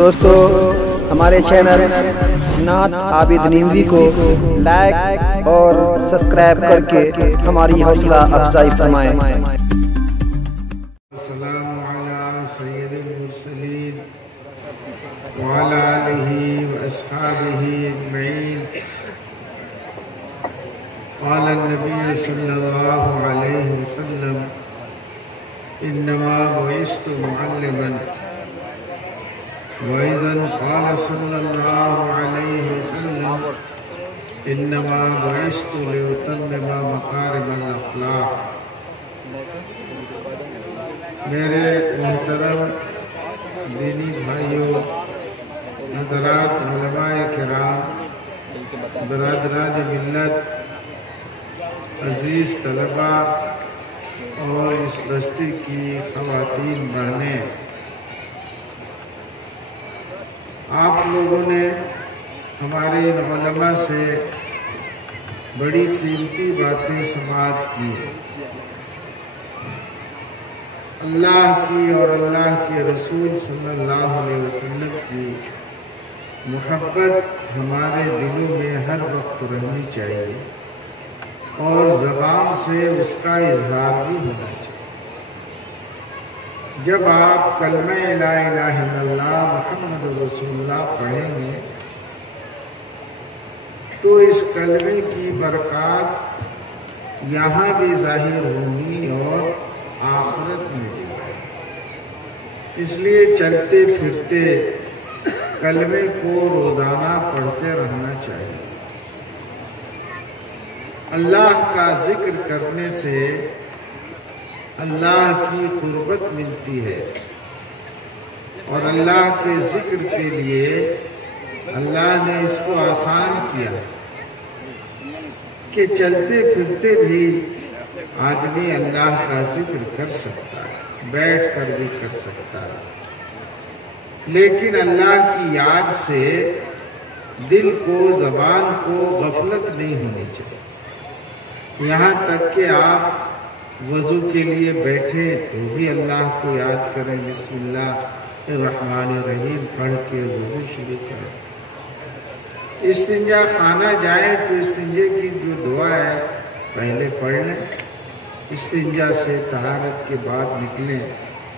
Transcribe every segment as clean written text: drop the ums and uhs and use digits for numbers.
دوستو ہمارے چینل نعت عابد نیموی کو لائک اور سبسکرائب کر کے ہماری حوصلہ افزائی فرمائیں۔ السلام علی سید المرسلین وعلی آلہ واصحابہ اجمعین۔ قال النبی صلی اللہ علیہ وسلم انما بعثت معلما وإذن قال صلی اللہ علیہ وسلم انما بعثت لأتمم مکارم الاخلاق۔ میرے محترم دینی بھائیوں، حضرات علماء کرام، برادران ملت، عزیز طلباء اور اس دستے کی خواتین بہنیں، آپ لوگوں نے ہمارے علماء سے بڑی قیمتی باتیں سماعت کی۔ اللہ کی اور اللہ کے رسول صلی اللہ علیہ وسلم کی محبت ہمارے دلوں میں ہر وقت رہنی چاہیے اور زبان سے اس کا اظہار بھی ہونا چاہیے۔ جب آپ کلمہ لا الہ الا اللہ محمد رسول اللہ پڑھیں گے تو اس کلمے کی برکات یہاں بھی ظاہر ہوگی اور آخرت میں بھی۔ اس لیے چلتے پھرتے کلمے کو روزانہ پڑھتے رہنا چاہیے۔ اللہ کا ذکر کرنے سے اللہ کی قربت ملتی ہے، اور اللہ کے ذکر کے لیے اللہ نے اس کو آسان کیا کہ چلتے پھرتے بھی آدمی اللہ کا ذکر کر سکتا ہے، بیٹھ کر بھی کر سکتا ہے، لیکن اللہ کی یاد سے دل کو، زبان کو غفلت نہیں ہونی چاہیے۔ یہاں تک کہ آپ وضو کے لیے بیٹھے تو بھی اللہ کو یاد کریں، بسم اللہ الرحمن الرحیم پڑھ کے وضو شروع کریں۔ استنجا خانہ جائیں تو استنجے کی جو دعا ہے پہلے پڑھ لیں، استنجا سے طہارت کے بعد نکلیں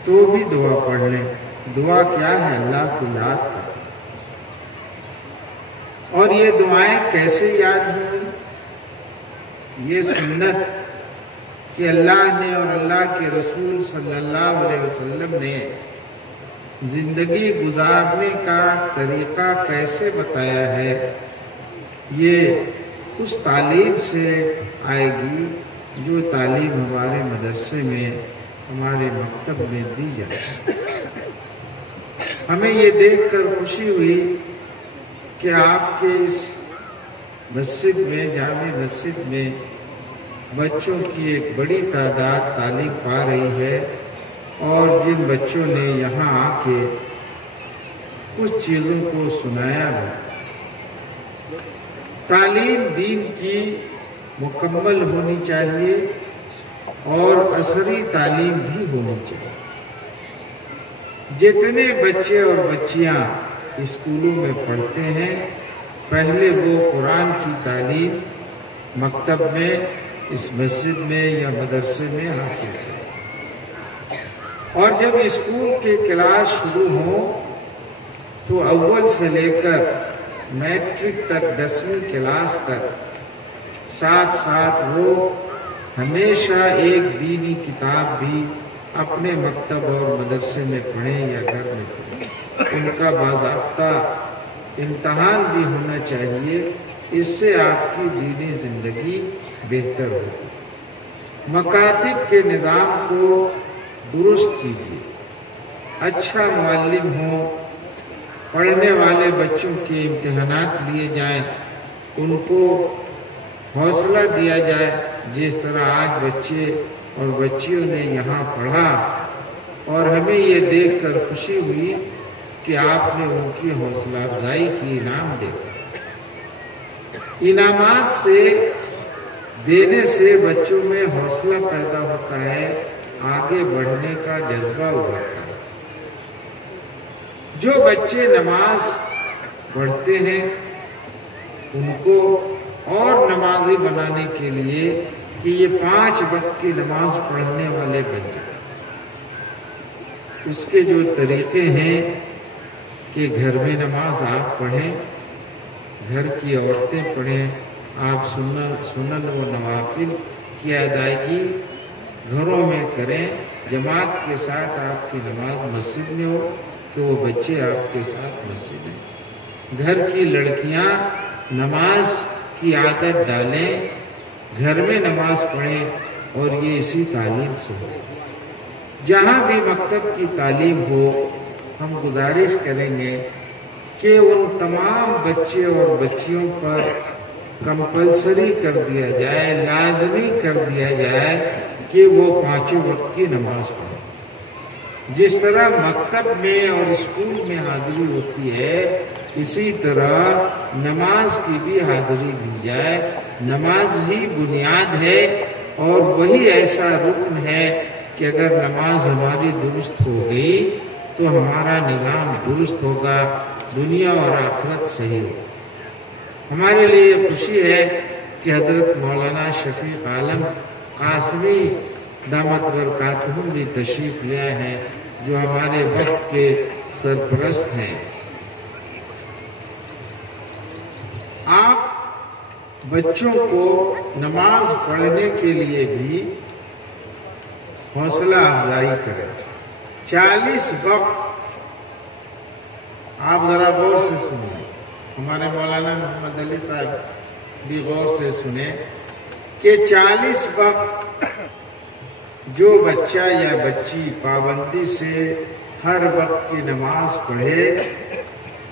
تو بھی دعا پڑھ لیں۔ دعا کیا ہے؟ اللہ کو یاد کریں۔ اور یہ دعائیں کیسے یاد ہوئی؟ یہ سنت کہ اللہ نے اور اللہ کے رسول صلی اللہ علیہ وسلم نے زندگی گزارنے کا طریقہ کیسے بتایا ہے، یہ اس تعلیم سے آئے گی جو تعلیم ہمارے مدرسے میں، ہمارے مکتب میں دی جائے۔ ہمیں یہ دیکھ کر خوشی ہوئی کہ آپ کے اس مسجد میں، جامع مسجد میں بچوں کی ایک بڑی تعداد تعلیم پا رہی ہے، اور جن بچوں نے یہاں آ کے کچھ چیزوں کو سنایا ہے۔ تعلیم دین کی مکمل ہونی چاہیے اور عصری تعلیم بھی ہونی چاہیے۔ جتنے بچے اور بچیاں اسکولوں میں پڑھتے ہیں، پہلے وہ قرآن کی تعلیم مکتب میں، اس مسجد میں یا مدرسے میں حاصل کریں، اور جب اسکول کے کلاس شروع ہوں تو اول سے لے کر میٹرک تک، 10ویں کلاس تک ساتھ ساتھ وہ ہمیشہ ایک دینی کتاب بھی اپنے مکتب اور مدرسے میں پڑھیں یا گھر میں پڑھیں۔ ان کا باضابطہ امتحان بھی ہونا چاہیے، اس سے آپ کی دینی زندگی بہتر ہوگی۔ مکاتب کے نظام کو درست کیجیے، اچھا معلم ہو، پڑھنے والے بچوں کے امتحانات لیے جائیں، ان کو حوصلہ دیا جائے، جس طرح آج بچے اور بچیوں نے یہاں پڑھا، اور ہمیں یہ دیکھ کر خوشی ہوئی کہ آپ نے ان کی حوصلہ افزائی کی، انعام دے کر۔ انعامات سے، دینے سے بچوں میں حوصلہ پیدا ہوتا ہے، آگے بڑھنے کا جذبہ ابھرتا ہے۔ جو بچے نماز پڑھتے ہیں ان کو اور نمازی بنانے کے لیے کہ یہ 5 وقت کی نماز پڑھنے والے بن جائیں، اس کے جو طریقے ہیں کہ گھر میں نماز آپ پڑھیں، گھر کی عورتیں پڑھیں، آپ سنن و نوافل کی ادائیگی گھروں میں کریں، جماعت کے ساتھ آپ کی نماز مسجد میں ہو کہ وہ بچے آپ کے ساتھ مسجد میں، گھر کی لڑکیاں نماز کی عادت ڈالیں، گھر میں نماز پڑھیں، اور یہ اسی تعلیم سے ہو۔ جہاں بھی مکتب کی تعلیم ہو ہم گزارش کریں گے کہ ان تمام بچے اور بچیوں پر کمپلسری کر دیا جائے، لازمی کر دیا جائے کہ وہ 5 وقت کی نماز پڑھیں۔ جس طرح مکتب میں اور اسکول میں حاضری ہوتی ہے اسی طرح نماز کی بھی حاضری دی جائے۔ نماز ہی بنیاد ہے اور وہی ایسا رکن ہے کہ اگر نماز ہماری درست ہو گئی تو ہمارا نظام درست ہوگا، دنیا اور آخرت صحیح ہوگا۔ ہمارے لیے خوشی ہے کہ حضرت مولانا شفیق عالم قاسمی دامت برکاتہم بھی تشریف لے آئے ہیں، جو ہمارے وقت کے سرپرست ہیں۔ آپ بچوں کو نماز پڑھنے کے لیے بھی حوصلہ افزائی کریں۔ 40 وقت آپ ذرا غور سے سنیں، ہمارے مولانا محمد علی صاحب بھی غور سے سنیں کہ 40 وقت جو بچہ یا بچی پابندی سے ہر وقت کی نماز پڑھے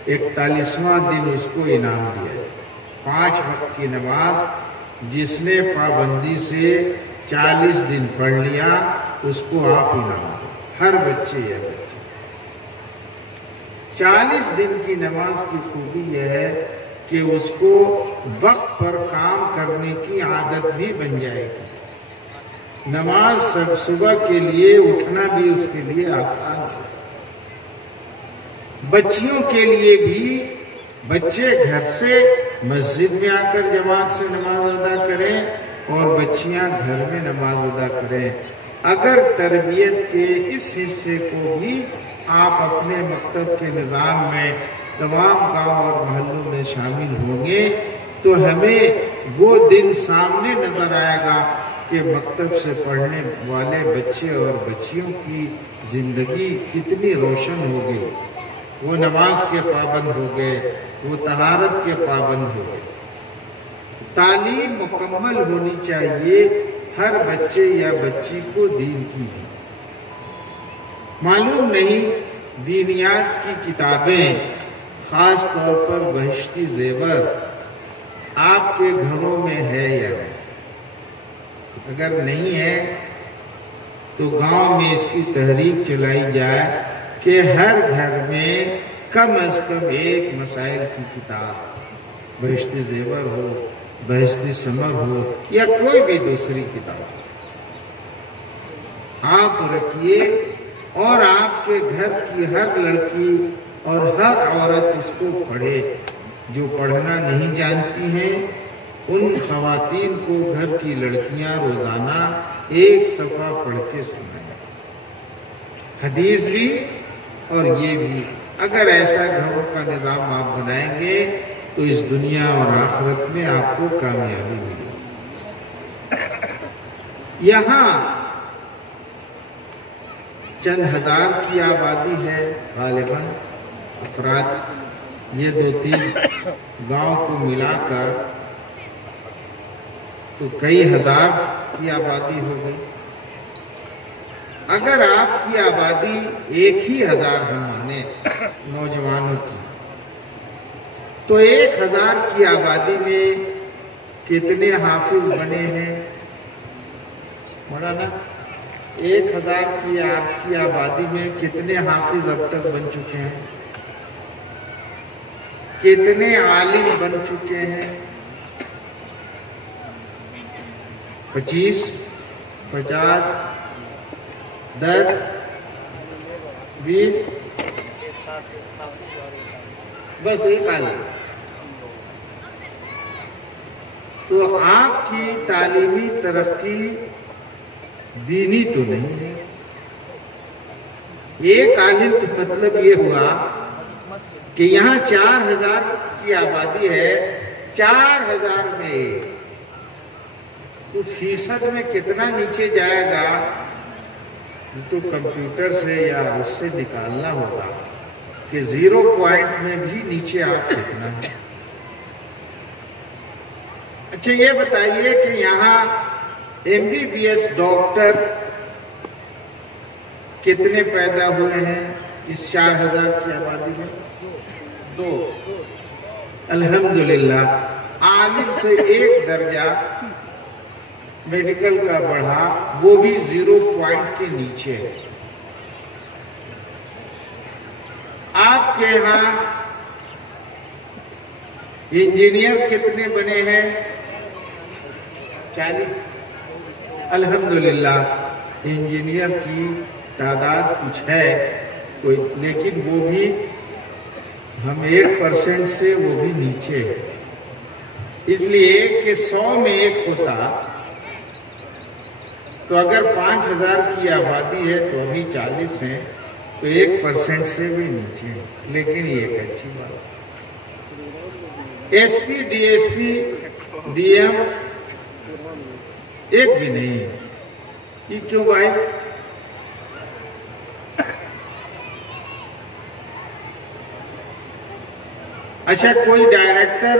41واں دن اس کو انعام دیا جائے۔ 5 وقت کی نماز جس نے پابندی سے 40 دن پڑھ لیا اس کو آپ انعام دیں، ہر بچے یا بچی۔ 40 دن کی نماز کی خوبی یہ ہے کہ اس کو وقت پر کام کرنے کی عادت بھی بن جائے گی۔ نماز صبح کے لیے اٹھنا بھی اس کے لیے آسان ہے۔ بچیوں کے لیے بھی بچے گھر سے مسجد میں آ کر جماعت سے نماز ادا کریں اور بچیاں گھر میں نماز ادا کریں۔ اگر تربیت کے اس حصے کو بھی آپ اپنے مکتب کے نظام میں تمام گاؤں اور محلوں میں شامل ہوں گے تو ہمیں وہ دن سامنے نظر آئے گا کہ مکتب سے پڑھنے والے بچے اور بچیوں کی زندگی کتنی روشن ہو گئی، وہ نماز کے پابند ہو گئے، وہ طہارت کے پابند ہو گئے۔ تعلیم مکمل ہونی چاہیے ہر بچے یا بچی کو دین کی۔ معلوم نہیں دینیات کی کتابیں خاص طور پر بہشتی زیور آپ کے گھروں میں ہے یا نہیں؟ اگر نہیں ہے تو گاؤں میں اس کی تحریک چلائی جائے کہ ہر گھر میں کم از کم ایک مسائل کی کتاب، بہشتی زیور ہو، بہشتی ثمر ہو یا کوئی بھی دوسری کتاب آپ رکھیے، اور آپ کے گھر کی ہر لڑکی اور ہر عورت اس کو پڑھے۔ جو پڑھنا نہیں جانتی ہیں ان خواتین کو گھر کی لڑکیاں روزانہ 1 صفحہ پڑھ کے سنائیں، حدیث بھی اور یہ بھی۔ اگر ایسا گھروں کا نظام آپ بنائیں گے تو اس دنیا اور آخرت میں آپ کو کامیابی ملے گی۔ یہاں چند ہزار کی آبادی ہے غالباً افراد، یہ 2-3 گاؤں کو ملا کر تو کئی ہزار کی آبادی ہو گئی۔ اگر آپ کی آبادی 1,000 ہم مانے نوجوانوں کی تو 1,000 کی آبادی میں کتنے حافظ بنے ہیں؟ مولانا 1,000 کی آپ کی آبادی میں کتنے حافظ اب تک بن چکے ہیں؟ کتنے عالم بن چکے ہیں؟ 25 50 10 20 بس ایک عالم. تو آپ کی تعلیمی ترقی دینی تو نہیں ہے. ایک عالم کا مطلب یہ ہوا کہ یہاں 4000 کی آبادی ہے، 4000 میں ایک. تو فیصد میں کتنا نیچے جائے گا تو کمپیوٹر سے یا اس سے نکالنا ہوگا کہ 0 پوائنٹ میں بھی نیچے آپ کتنا ہے. اچھا یہ بتائیے کہ یہاں MBBS ڈاکٹر کتنے پیدا ہوئے ہیں اس 4000 کی آبادی میں؟ 2. الحمدللہ عالم سے ایک درجہ میڈیکل کا بڑھا، وہ بھی 0 پوائنٹ کے نیچے ہے. آپ کے ہاں انجینئر کتنے بنے ہیں؟ 40. الحمدللہ انجینئر کی تعداد کچھ ہے کوئی، لیکن وہ بھی ہم 1% سے وہ بھی نیچے ہے. اس لیے کہ 100 میں ایک ہوتا تو اگر 5000 کی آبادی ہے تو ابھی 40 ہیں، تو 1% سے بھی نیچے ہے. لیکن یہ ایک اچھی بات. SP DSP DM ایک بھی نہیں ہے. یہ کیوں بھائی؟ اچھا کوئی ڈائریکٹر،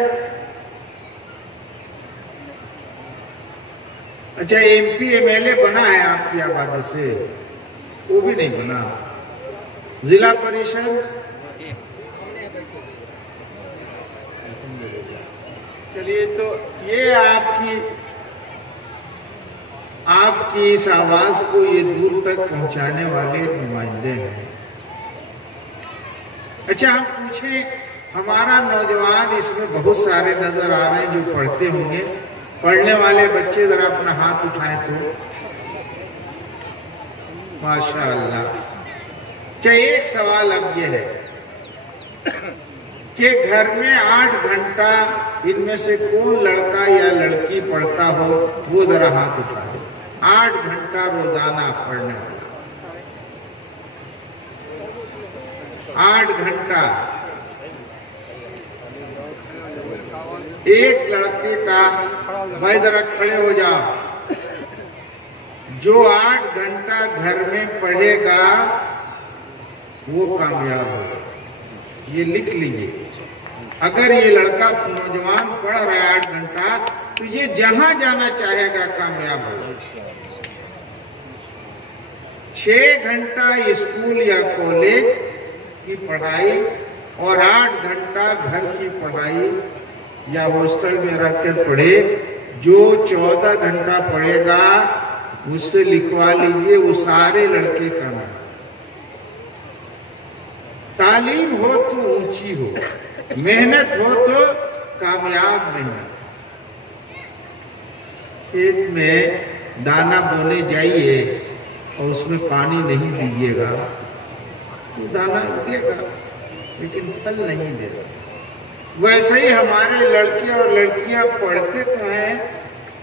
اچھا MP MLA بنا ہے آپ کی آبادی سے؟ وہ بھی نہیں بنا. ضلع پریشد چلیے. تو یہ آپ کی اس آواز کو یہ دور تک پہنچانے والے نمائندے ہیں. اچھا ہم پوچھیں، ہمارا نوجوان اس میں بہت سارے نظر آ رہے ہیں جو پڑھتے ہوں گے. پڑھنے والے بچے ذرا اپنا ہاتھ اٹھائیں تو. ماشاءاللہ. اچھا ایک سوال اب یہ ہے کہ گھر میں 8 گھنٹہ ان میں سے کون لڑکا یا لڑکی پڑھتا ہو؟ وہ ذرا ہاتھ اٹھا دے. 8 گھنٹہ روزانہ پڑھنے والا. 8 گھنٹہ. ایک لڑکے کا، بھائی ذرا کھڑے ہو جاؤ، جو 8 گھنٹہ گھر میں پڑھے گا وہ کامیاب ہوگا. یہ لکھ لیجئے. اگر یہ لڑکا نوجوان پڑھ رہا ہے 8 گھنٹہ تو یہ جہاں جانا چاہے گا کامیاب ہوگا. 6 گھنٹہ اسکول یا کالج کی پڑھائی اور 8 گھنٹہ گھر کی پڑھائی یا ہاسٹل میں رہ کر پڑھے. جو 14 گھنٹہ پڑھے گا مجھ سے لکھوا لیجئے، وہ سارے لڑکے کامیاب. تعلیم ہو تو اونچی ہو، محنت ہو تو کامیاب محنت. کھیت میں دانا بونے جائیے اور اس میں پانی نہیں دیجیے گا تو دانا دے گا لیکن پھل نہیں دے گا. ویسے ہی ہمارے لڑکے اور لڑکیاں پڑھتے تو ہیں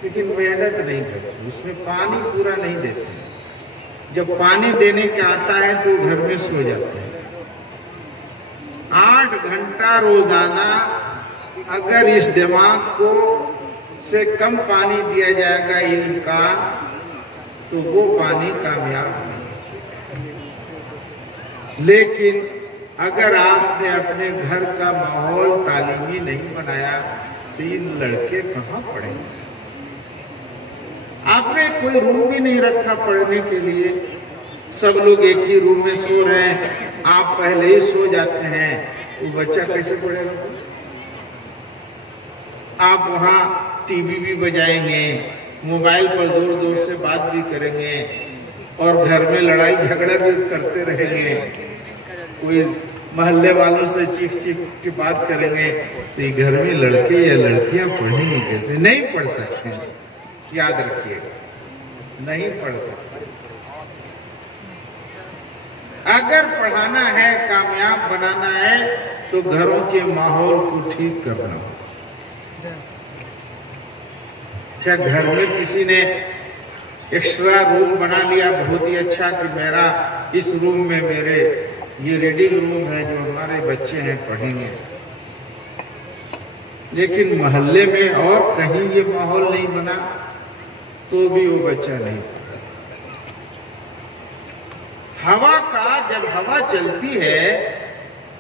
لیکن محنت نہیں کرتے، اس میں پانی پورا نہیں دیتے. جب پانی دینے کا آتا ہے تو گھر میں سو جاتے ہیں. 8 گھنٹہ روزانہ اگر اس دماغ کو سے کم پانی دیا جائے گا علم کا تو وہ پانی کامیاب نہیں. لیکن اگر آپ نے اپنے گھر کا ماحول تعلیمی نہیں بنایا تو ان لڑکے کہاں پڑھیں گے؟ آپ نے کوئی روم بھی نہیں رکھا پڑھنے کے لیے. سب لوگ ایک ہی روم میں سو رہے ہیں، آپ پہلے ہی سو جاتے ہیں، وہ بچہ کیسے پڑھے گا؟ آپ وہاں ٹی وی بھی بجائیں گے، موبائل پر زور زور سے بات بھی کریں گے اور گھر میں لڑائی جھگڑا بھی کرتے رہیں گے. کوئی محلے والوں سے چیخ چیخ کی بات کریں گے تو یہ گھر میں لڑکے یا لڑکیاں پڑھیں گے کیسے؟ نہیں پڑھ سکتے. یاد رکھیے گا، نہیں پڑھ سکتے. اگر پڑھانا ہے، کامیاب بنانا ہے تو گھروں کے ماحول کو ٹھیک کرنا ہوگا۔ اچھا، گھر میں کسی نے ایکسٹرا روم بنا لیا بہت ہی اچھا کہ میرا اس روم میں میرے یہ ریڈنگ روم ہے، جو ہمارے بچے ہیں پڑھیں گے، لیکن محلے میں اور کہیں یہ ماحول نہیں بنا تو بھی وہ بچہ نہیں پڑھا۔ ہوا کا، جب ہوا چلتی ہے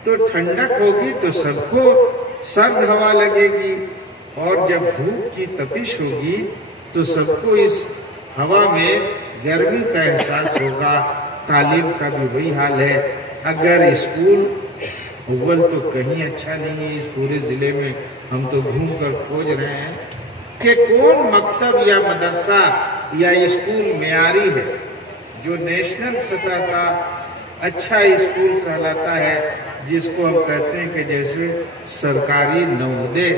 تو ٹھنڈک ہوگی تو سب کو سرد ہوا لگے گی، اور جب دھوپ کی تپش ہوگی تو سب کو اس ہوا میں گرمی کا احساس ہوگا۔ تعلیم کا بھی وہی حال ہے۔ اگر اسکول اول تو کہیں اچھا نہیں ہے، اس پورے ضلع میں ہم تو گھوم کر کھوج رہے ہیں کہ کون مکتب یا مدرسہ یا اسکول معیاری ہے جو نیشنل سطح کا اچھا اسکول کہلاتا ہے، جس کو ہم کہتے ہیں کہ جیسے سرکاری نوودے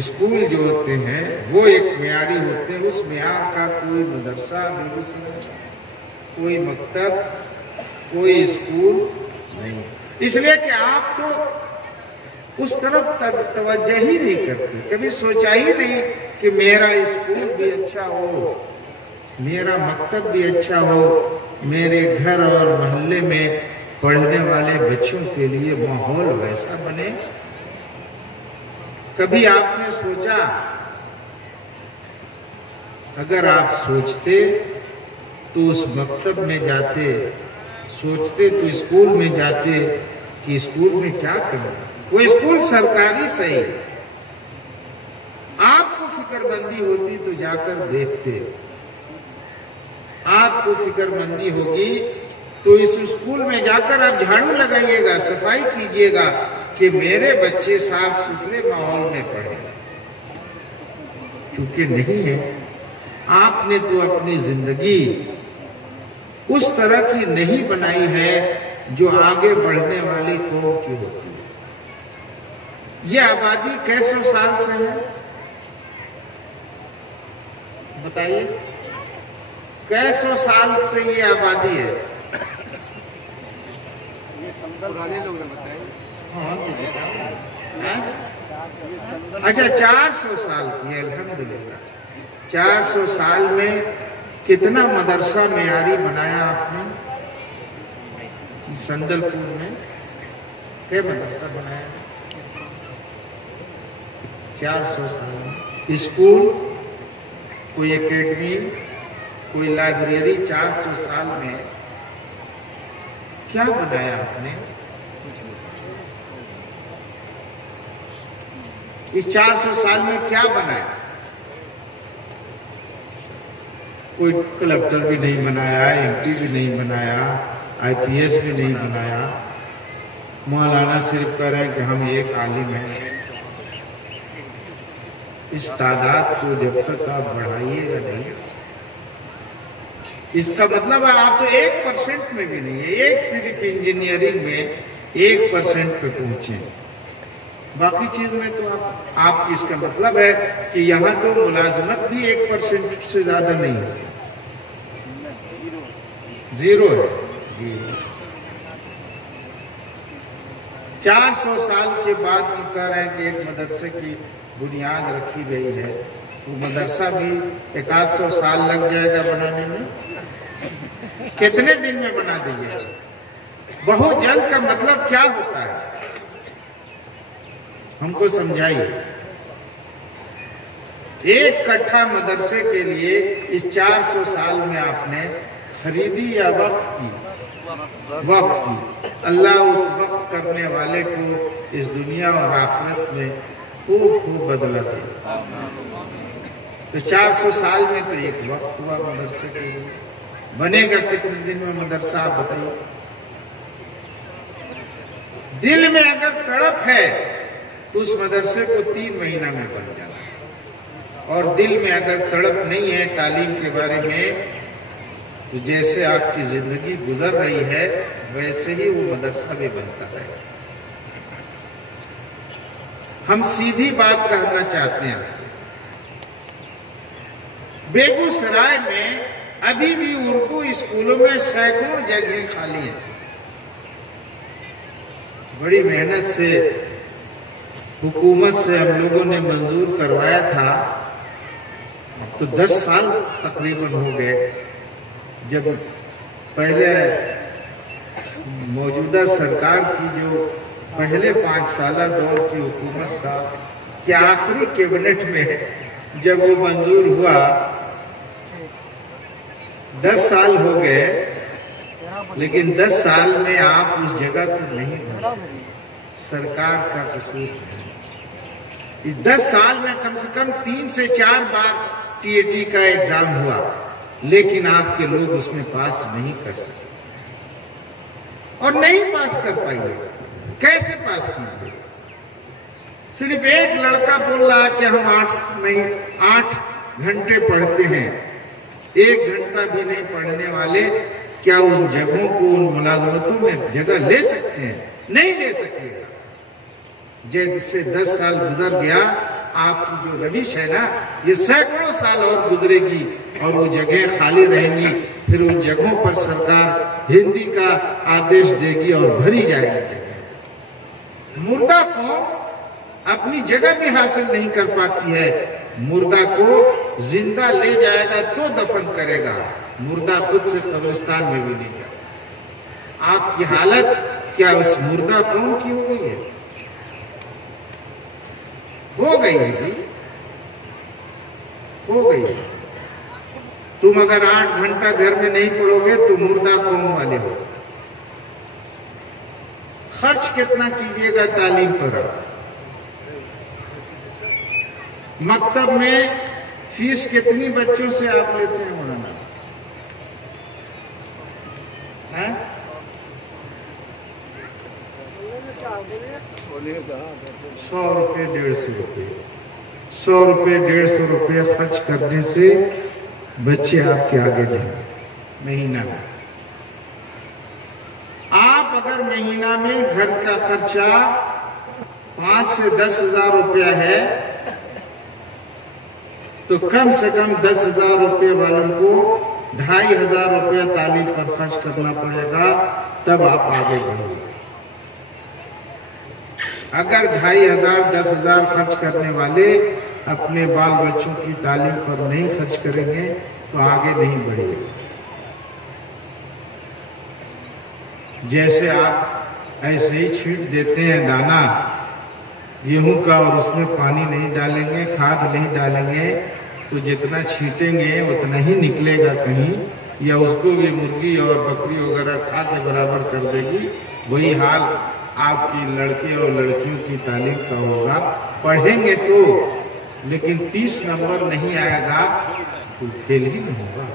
اسکول جو ہوتے ہیں وہ ایک معیاری ہوتے ہیں، اس معیار کا کوئی مدرسہ کوئی مکتب کوئی اسکول نہیں، اس لیے کہ آپ تو اس طرف توجہ ہی نہیں کرتے، کبھی سوچا ہی نہیں کہ میرا اسکول بھی اچھا ہو، میرا مکتب بھی اچھا ہو، میرے گھر اور محلے میں پڑھنے والے بچوں کے لیے ماحول ویسا بنے۔ کبھی آپ نے سوچا؟ اگر آپ سوچتے تو اس مکتب میں جاتے، سوچتے تو اسکول میں جاتے کہ اسکول میں کیا کرنا۔ وہ اسکول سرکاری صحیح، آپ کو فکر مندی ہوتی تو جا کر دیکھتے، آپ کو فکر مندی ہوگی تو اس اسکول میں جا کر آپ جھاڑو لگائیے گا، صفائی کیجئے گا کہ میرے بچے صاف ستھرے ماحول میں پڑھیں۔ کیونکہ نہیں ہے، آپ نے تو اپنی زندگی اس طرح کی نہیں بنائی ہے جو آگے بڑھنے والی قوم کی ہوتی ہے۔ یہ آبادی کیسوں سال سے ہے بتائیے؟ کیسوں سال سے یہ آبادی ہے؟ پرانے لوگ نے بتائے۔ اچھا، 400 سال کی، الحمدللہ۔ 400 سال میں کتنا مدرسہ معیاری بنایا آپ نے؟ سندل پور میں کیا مدرسہ بنایا؟ 400 سال میں اسکول، کوئی اکیڈمی، کوئی لائبریری، 400 سال میں کیا بنایا آپ نے؟ اس 400 سال میں کیا بنایا؟ کوئی کلکٹر بھی نہیں بنایا، ایم پی بھی نہیں بنایا، آئی پی ایس بھی نہیں بنایا۔ مولانا صرف کہہ رہے ہیں کہ ہم ایک عالم ہیں۔ اس تعداد کو جب تک آپ بڑھائیے گا نہیں، اس کا مطلب ہے آپ تو 1% میں بھی نہیں ہے، ایک صرف انجینئرنگ میں 1% پہ پہنچے، باقی چیز میں تو آپ اس کا مطلب ہے کہ یہاں تو ملازمت بھی 1% سے زیادہ نہیں ہے، زیرو ہے۔ 400 سال کے بعد ہم کہہ رہے ہیں کہ ایک مدرسے کی بنیاد رکھی گئی ہے، وہ مدرسہ بھی 100 سال لگ جائے گا بنانے میں، کتنے دن میں بنا دیجیے؟ بہت جلد کا مطلب کیا ہوتا ہے؟ ہم کو سمجھائیے۔ ایک کٹھا مدرسے کے لیے اس 400 سال میں آپ نے خریدی یا وقف کی؟ وقف کی۔ اللہ اس وقف کرنے والے کو اس دنیا اور آخرت میں خوب بدلہ دے۔ تو 400 سال میں تو ایک وقت ہوا مدرسے کے لیے، بنے گا کتنے دن میں مدرسہ آپ بتائیے؟ دل میں اگر تڑپ ہے تو اس مدرسے کو 3 مہینہ میں بن جانا، اور دل میں اگر تڑپ نہیں ہے تعلیم کے بارے میں تو جیسے آپ کی زندگی گزر رہی ہے ویسے ہی وہ مدرسہ بھی بنتا رہے۔ ہم سیدھی بات کہنا چاہتے ہیں آپ سے۔ بیگو سرائے میں ابھی بھی اردو اسکولوں میں سینکڑوں جگہیں خالی ہیں. بڑی محنت سے حکومت سے ہم لوگوں نے منظور کروایا تھا. اب تو 10 سال تقریباً ہو گئے جب پہلے موجودہ سرکار کی جو پہلے 5 سالہ دور کی حکومت تھا کہ آخری کیبنٹ میں جب وہ منظور ہوا. 10 سال ہو گئے لیکن 10 سال میں آپ اس جگہ پر نہیں پہنچ سکے. سرکار کا قصور ہے. اس 10 سال میں کم سے کم 3 سے 4 بار TAT کا ایگزام ہوا لیکن آپ کے لوگ اس میں پاس نہیں کر سکے اور نہیں پاس کر پائیے. کیسے پاس کیجیے؟ صرف ایک لڑکا بول رہا کہ ہم 8 گھنٹے پڑھتے ہیں. 1 گھنٹہ بھی نہیں پڑھنے والے کیا ان جگہوں کو ان ملازمتوں میں جگہ لے سکتے ہیں؟ نہیں لے سکے گا. جیسے 10 سال گزر گیا آپ کی جو روش ہے نا یہ سینکڑوں سال اور گزرے گی اور وہ جگہیں خالی رہیں گی. پھر ان جگہوں پر سرکار ہندی کا آدیش دے گی اور بھری جائے گی. مردہ قوم اپنی جگہ بھی حاصل نہیں کر پاتی ہے. مردہ کو زندہ لے جائے گا تو دفن کرے گا. مردہ خود سے قبرستان میں بھی نہیں جائے. آپ کی حالت کیا اس مردہ قوم کی ہو گئی ہے؟ ہو گئی ہے جی، ہو گئی ہے. تم اگر 8 گھنٹہ گھر میں نہیں پڑھو گے تو مردہ قوم والے ہو. خرچ کتنا کیجئے گا تعلیم پر؟ مکتب میں فیس کتنی بچوں سے آپ لیتے ہیں مولانا؟ 100 روپے 150 روپے 100 روپے 150 روپے خرچ کرنے سے بچے آپ کے آگے نہیں. مہینہ میں آپ اگر مہینہ میں گھر کا خرچہ 5 سے 10 ہزار روپیہ ہے تو کم سے کم 10,000 روپے والوں کو 2,500 روپیہ تعلیم پر خرچ کرنا پڑے گا تب آپ آگے بڑھو گے. اگر 2,500 10,000 خرچ کرنے والے اپنے بال بچوں کی تعلیم پر نہیں خرچ کریں گے تو آگے نہیں بڑھے گے. جیسے آپ ایسے ہی چھینٹ دیتے ہیں دانا گیہوں کا اور اس میں پانی نہیں ڈالیں گے، کھاد نہیں ڈالیں گے تو جتنا چھینٹیں گے اتنا ہی نکلے گا کہیں، یا اس کو بھی مرغی اور بکری وغیرہ کھا کے برابر کر دے گی. وہی حال آپ کی لڑکے اور لڑکیوں کی تعلیم کا ہوگا. پڑھیں گے تو لیکن 30 نمبر نہیں آئے گا تو فیل ہی نہیں ہوگا.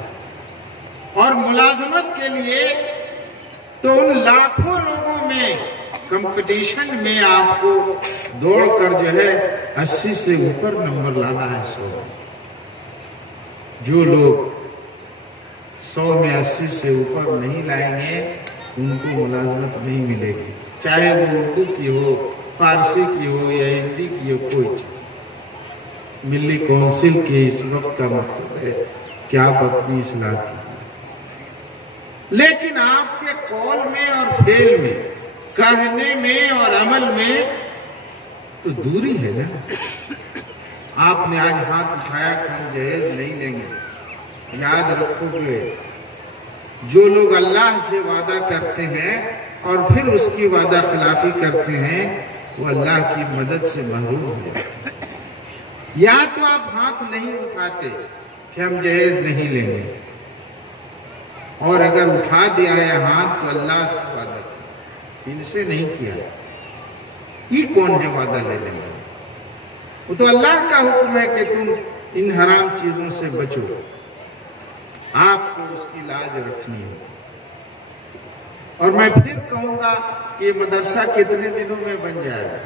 اور ملازمت کے لیے تو ان لاکھوں لوگوں میں کمپٹیشن میں آپ کو دوڑ کر جو ہے 80 سے اوپر نمبر لانا ہے. 100 جو لوگ 100 میں 80 سے اوپر نہیں لائیں گے ان کو ملازمت نہیں ملے گی، چاہے وہ اردو کی ہو، فارسی کی ہو یا ہندی کی ہو. کوئی چیز ملی کونسل کے اس وقت کا مقصد ہے کہ آپ اپنی اصلاح کیجیے، لیکن آپ کے قول میں اور فعل میں، کہنے میں اور عمل میں تو دوری ہے نا. آپ نے آج ہاتھ اٹھایا کہ ہم جہیز نہیں لیں گے. یاد رکھو گے جو لوگ اللہ سے وعدہ کرتے ہیں اور پھر اس کی وعدہ خلافی کرتے ہیں وہ اللہ کی مدد سے محروم ہو جاتے ہیں. یا تو آپ ہاتھ نہیں اٹھاتے کہ ہم جہیز نہیں لیں گے، اور اگر اٹھا دیا ہے ہاتھ تو اللہ سے وعدہ کیا، ان سے نہیں کیا. یہ کون ہے وعدہ لینے والا؟ وہ تو اللہ کا حکم ہے کہ تم ان حرام چیزوں سے بچو. آپ کو اس کی لاج رکھنی ہے. اور میں پھر کہوں گا کہ یہ مدرسہ کتنے دنوں میں بن جائے گا؟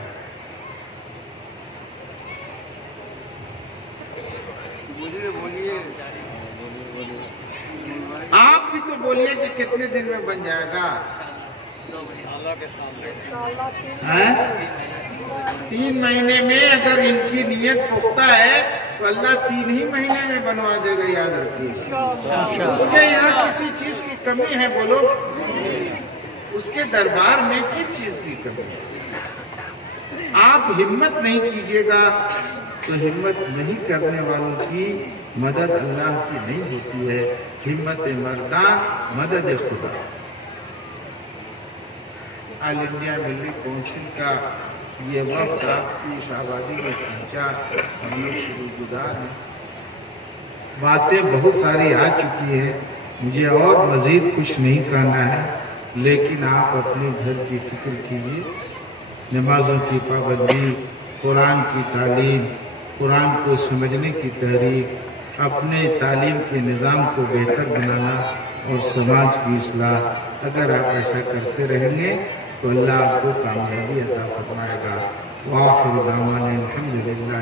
آپ بھی تو بولیے کہ کتنے دن میں بن جائے گا؟ 3 مہینے میں اگر ان کی نیت پختہ ہے تو اللہ 3 ہی مہینے میں بنوا دے گا، یاد رکھیے۔ اس کے یہاں کسی چیز کی کمی ہے بولو؟ اس کے دربار میں کس چیز کی کمی ہے؟ آپ ہمت نہیں کیجیے گا تو ہمت نہیں کرنے والوں کی مدد اللہ کی نہیں ہوتی ہے۔ ہمت مرداں مدد خدا۔ آل انڈیا ملی کونسل کا یہ وقت آپ کی اس آبادی میں پہنچا، ہم لوگ شکر گزار ہیں۔ باتیں بہت ساری آ چکی ہیں، مجھے اور مزید کچھ نہیں کرنا ہے، لیکن آپ اپنے گھر کی فکر کیجیے۔ نمازوں کی پابندی، قرآن کی تعلیم، قرآن کو سمجھنے کی تحریک، اپنے تعلیم کے نظام کو بہتر بنانا اور سماج کی اصلاح، اگر آپ ایسا کرتے رہیں گے تو اللہ آپ کو کامیابی عطا فرمائے گا۔ وآخر دعوانا الحمدللہ۔